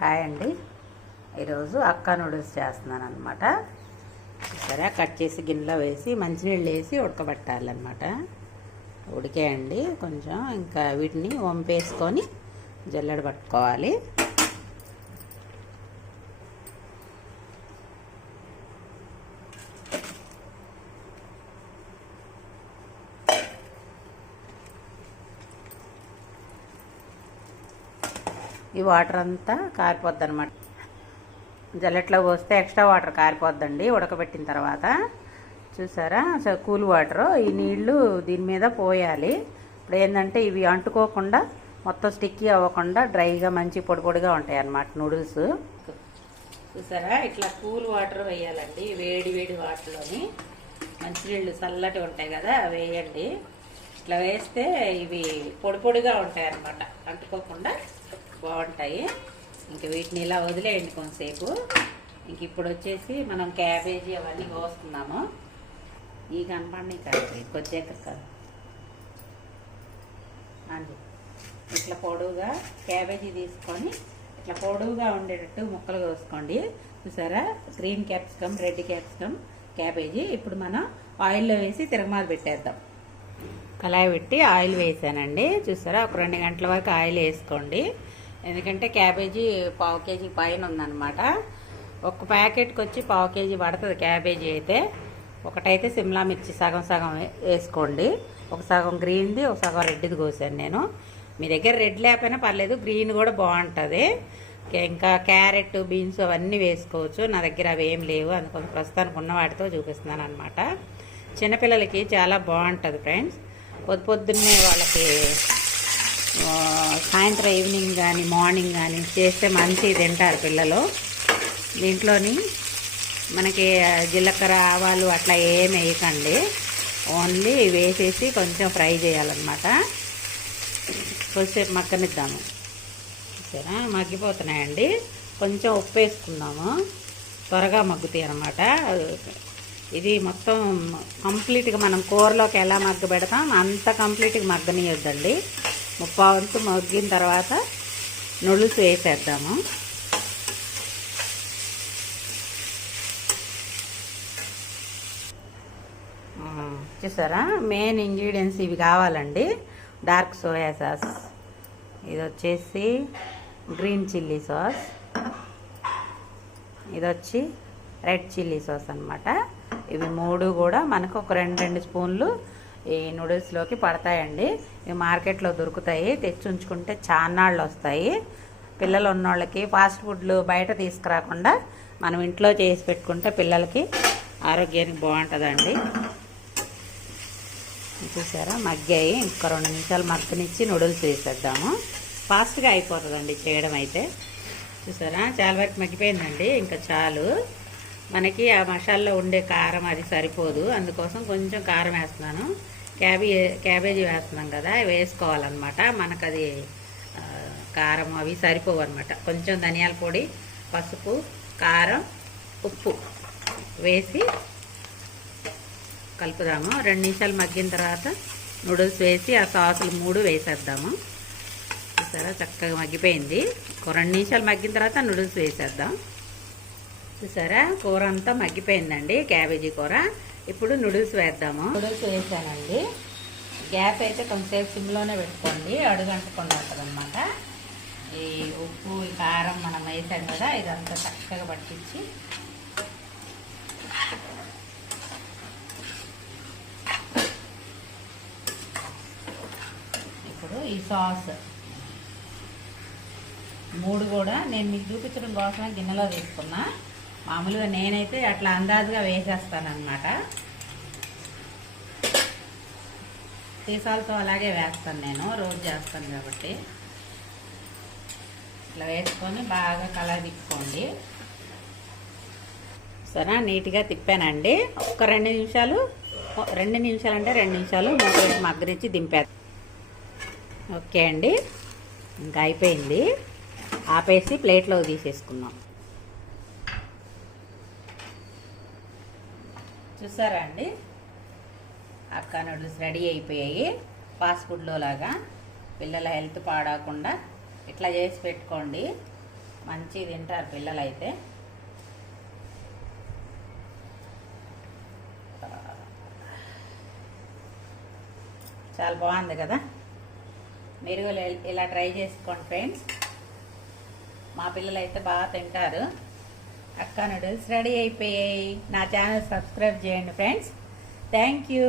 Hi అండి. ఈరోజు అక్క నూడిల్స్ చేస్తున్నాను అనమాట సరే కట్ చేసి గిన్నెలో వేసి మంచినీళ్ళు వేసి ఉడకబెట్టాలన్నమాట. ఉడికేయండి కొంచెం. ఇంకా వీటిని వంపేసుకొని జల్లెడ పట్టుకోవాలి. ఈ వాటర్ అంతా కారిపోద్ది అనమాట జల్లెట్లో పోస్తే ఎక్స్ట్రా వాటర్ కారిపోద్దండి ఉడకబెట్టిన తర్వాత. చూసారా? So cool water. ఈ నీళ్ళు దీని మీద పోయాలి. ఇప్పుడు ఏంటంటే ఇవి అంటుకోకుండా మొత్తం స్టిక్కీ అవ్వకుండా డ్రైగా మంచి పొడి పొడిగా ఉంటాయి అన్నమాట నూడిల్స్. చూసారా? ఇట్లా కూల్ వాటర్ వేయాలండి. వేడి వేడి వాటర్లోని మంచినీళ్ళు చల్లటి ఉంటాయి కదా అవి వేయండి. ఇట్లా వేస్తే ఇవి పొడి పొడిగా ఉంటాయి అన్నమాట అంటుకోకుండా బాగుంటాయి. ఇంక వీటిని ఇలా వదిలేయండి కొంతసేపు. ఇంక ఇప్పుడు వచ్చేసి మనం క్యాబేజీ అవన్నీ కోస్తున్నాము. ఈ కనపడి కాదు కొద్దిగా కాదు. అండి. ఇట్లా పొడవుగా క్యాబేజీ తీసుకొని ఇట్లా పొడవుగా ఉండేటట్టు ముక్కలు కోసుకోండి. చూసారా? Green capsicum red capsicum cabbage. ఇప్పుడు మనం ఆయిల్లో వేసి తిరగమాల పెట్టేద్దాం. కళాయి పెట్టి ఆయిల్ వేసానండి. చూసారా? ఒక రెండు గంటల వరకు ఆయిల్ వేసుకోండి. ఎందుకంటే క్యాబేజీ పావు కేజీ పైన ఉందన్నమాట. ఒక ప్యాకెట్కి వచ్చి పావు కేజీ పడుతుంది క్యాబేజీ అయితే. ఒకటైతే సిమ్లా మిర్చి సగం సగం వే- వేసుకోండి. ఒక సగం గ్రీన్ది ఒక సగం రెడ్ది కోసాను నేను. మీ దగ్గర రెడ్ లేకపోయినా పర్లేదు గ్రీన్ కూడా బాగుంటుంది. ఇంకా క్యారెట్ బీన్స్ అవన్నీ వేసుకోవచ్చు. నా దగ్గర అవి ఏం లేవు. అందుకని ప్రస్తుతానికి ఉన్న వాటితో చూపిస్తున్నాను అనమాట చిన్నపిల్లలకి చాలా బాగుంటుంది ఫ్రెండ్స్. పొద్దు పొద్దున్నే వాళ్ళకి సాయంత్రం ఈవినింగ్ కానీ మార్నింగ్ కానీ చేస్తే మంచి తింటారు పిల్లలు. దీంట్లోని మనకి జీలకర్ర ఆవాలు అట్లా ఏం వేయకండి. ఓన్లీ వేసేసి కొంచెం ఫ్రై చేయాలన్నమాట. కొద్దిసేపు మక్కనిద్దాము సరే మగ్గిపోతున్నాయండి. కొంచెం ఉప్పు వేసుకుందాము. త్వరగా మగ్గుతాయి అన్నమాట. ఇది మొత్తం కంప్లీట్గా మనం కూరలోకి ఎలా మగ్గ పెడతాం అంత కంప్లీట్గా మగ్గనియొద్దండి. ముప్పా వంతు మగ్గిన తర్వాత నుడుల్స్ వేసేద్దాము ఆ, చూసారా? మెయిన్ ఇంగ్రీడియంట్స్ ఇవి కావాలండి. Dark soya sauce. ఇది వచ్చేసి గ్రీన్ చిల్లీ సాస్. ఇది వచ్చి రెడ్ చిల్లీ సాస్ అనమాట ఇవి మూడు కూడా మనకు ఒక రెండు రెండు స్పూన్లు ఈ నూడిల్స్లోకి పడతాయండి. ఇవి మార్కెట్లో దొరుకుతాయి. తెచ్చి ఉంచుకుంటే చాన్నాళ్ళు వస్తాయి పిల్లలు ఉన్నోళ్ళకి ఫాస్ట్ ఫుడ్లు బయట తీసుకురాకుండా మనం ఇంట్లో చేసి పెట్టుకుంటే పిల్లలకి ఆరోగ్యానికి బాగుంటుందండి. చూసారా? మగ్గాయి. ఇంకో రెండు నిమిషాలు మగ్గనిచ్చి నూడిల్స్ వేసేద్దాము. ఫాస్ట్గా అయిపోతుందండి చేయడం అయితే. చూసారా? చాలా వరకు మగ్గిపోయిందండి. ఇంకా చాలు. మనకి ఆ మసాల్లో ఉండే కారం అది సరిపోదు. అందుకోసం కొంచెం కారం వేస్తున్నాను. క్యాబీ క్యాబేజీ వేస్తున్నాం కదా వేసుకోవాలన్నమాట. మనకు అది కారం అవి సరిపోవు అనమాట కొంచెం ధనియాల పొడి పసుపు కారం ఉప్పు వేసి కలుపుదాము. రెండు నిమిషాలు మగ్గిన తర్వాత నూడిల్స్ వేసి ఆ సాసులు మూడు వేసేద్దాము. చూసారా? చక్కగా మగ్గిపోయింది. ఒక రెండు నిమిషాలు మగ్గిన తర్వాత నూడిల్స్ వేసేద్దాం. చూసారా? కూర అంతా మగ్గిపోయిందండి క్యాబేజీ కూర. ఇప్పుడు నూడిల్స్ వేద్దాము. నూడిల్స్ వేసానండి. గ్యాస్ అయితే కొంతసేపు సిమ్లోనే పెట్టుకోండి అడుగంటకుండా ఉంటుంది అనమాట ఈ ఉప్పు ఈ కారం మనం వేసాం కదా ఇదంతా చక్కగా పట్టించి. ఇప్పుడు ఈ సాస్. మూడు కూడా నేను మీకు చూపించడం కోసమే గిన్నెలో తీసుకున్నా. మామూలుగా నేనైతే అట్లా అందాజుగా వేసేస్తాను అనమాట సీసాలతో అలాగే వేస్తాను నేను రోజు చేస్తాను కాబట్టి. ఇట్లా వేసుకొని బాగా కలర్ తిప్పుకోండి. సరే నీట్గా తిప్పానండి. ఒక రెండు నిమిషాలు రెండు నిమిషాలు అంటే రెండు నిమిషాలు మూత పెట్టి మగ్గరించి దింపేద్దాం. ఓకే అండి. ఇంకా అయిపోయింది. ఆపేసి ప్లేట్లో తీసేసుకున్నాం చూసారా అండి? అక్క నూడిల్స్ రెడీ అయిపోయాయి. ఫాస్ట్ ఫుడ్లో లాగా పిల్లల హెల్త్ పాడకుండా ఇట్లా చేసి పెట్టుకోండి. మంచి తింటారు పిల్లలైతే. చాలా బాగుంది కదా? మీరు ఇలా ట్రై చేసుకోండి ఫ్రెండ్స్. మా పిల్లలు అయితే బాగా తింటారు. అక్క నూడిల్స్ రెడీ అయిపోయాయి. నా ఛానల్ సబ్స్క్రైబ్ చేయండి ఫ్రెండ్స్. Thank you.